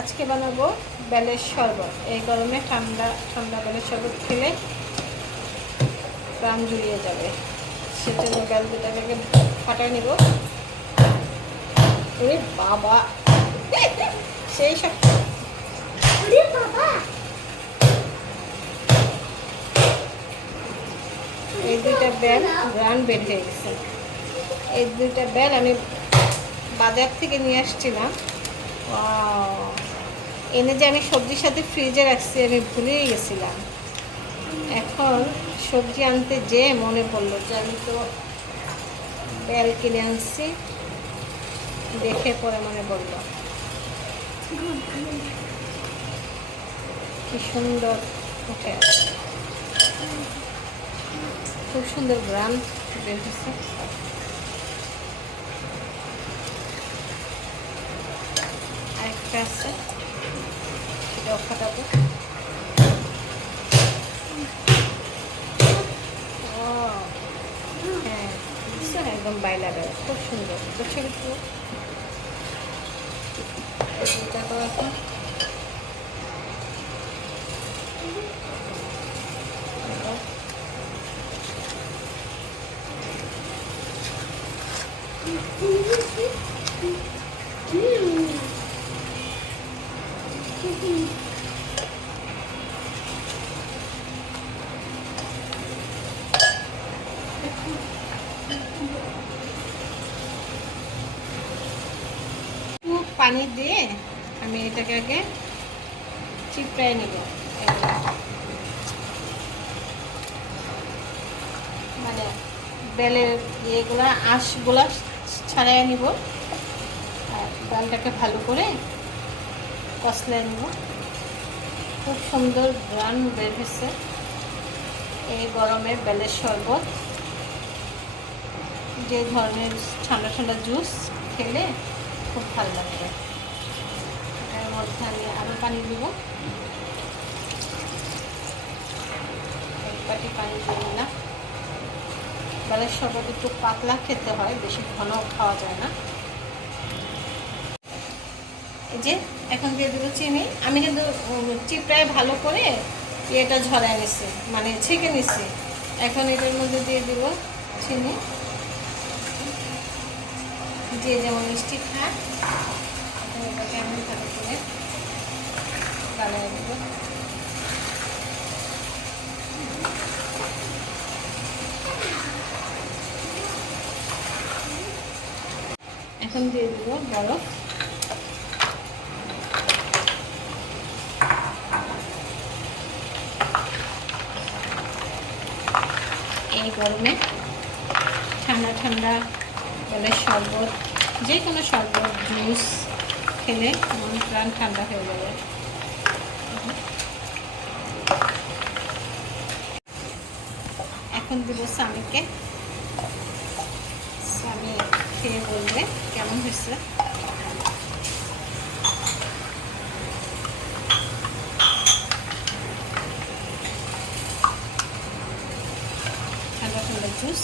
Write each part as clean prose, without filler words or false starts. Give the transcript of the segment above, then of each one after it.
আজকে বানাবো বেলের শরবত। এই গরমে ঠান্ডা ঠান্ডা বেলের শরবত খেলে প্রাণ জুড়িয়ে যাবে। সেজন্য বেল দুটাকে ফাটায় নিব। ওরে বাবা, সেই সব এই দুইটা বেল রান বের হয়ে গেছে। এই দুইটা বেল আমি বাজার থেকে নিয়ে আসছিলাম। এনে যে আমি সবজির সাথে ফ্রিজে রাখছি, আমি ভুলেই গেছিলাম। এখন সবজি আনতে যে মনে পড়লো যে আমি তো বেল কিনে আনছি, দেখে পরে মনে পড়লো। কি সুন্দর উঠে আছে, খুব সুন্দর গ্রাম বের হচ্ছে। আরেকটা আছে, সেটাও ফাটাবো। হ্যাঁ, একদম বাইলা বেল, খুব সুন্দর। তো ছবি তুলো। এটা তো এখন পানি দিয়ে আমি এটাকে আগে চিপড়ায় নিব। মানে বেলের ইয়েগুলা আঁশগুলা ছাড়াই নিব, আর ডালটাকে ভালো করে কষলায় নিব। খুব সুন্দর ঘ্রাণ বের হয়েছে। এই গরমে বেলের শরবত, যে ধরনের ঠান্ডা ঠান্ডা জুস খেলে খুব ভালো লাগবে। এর মধ্যে আমি আরও পানি দিব, এক বাটি পানি দিয়ে নিলাম। বেলের শরবত একটু পাতলা খেতে হয়, বেশি ঘন খাওয়া যায় না। এই যে এখন দিয়ে দেবো চিনি। আমি কিন্তু চিপড়ায় ভালো করে এটা ঝরায় নিছি, মানে ছেঁকে নিছি। এখন এটার মধ্যে দিয়ে দিব চিনি। যে যেমন মিষ্টি খায় এটাকে আমি ভালো করে গালায় দেবো। এখন দিয়ে দেবো বরফ। এই গরমে ঠান্ডা ঠান্ডা বেলের শরবত, যে কোনো শরবত, জুস খেলে মন প্রাণ ঠান্ডা হয়ে যাবে। এখন দেবো স্বামীকে। স্বামী খেয়ে বলবে কেমন হয়েছে। ঠান্ডা ঠান্ডা জুস।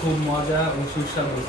খুব মজা ও সুস্বাদু।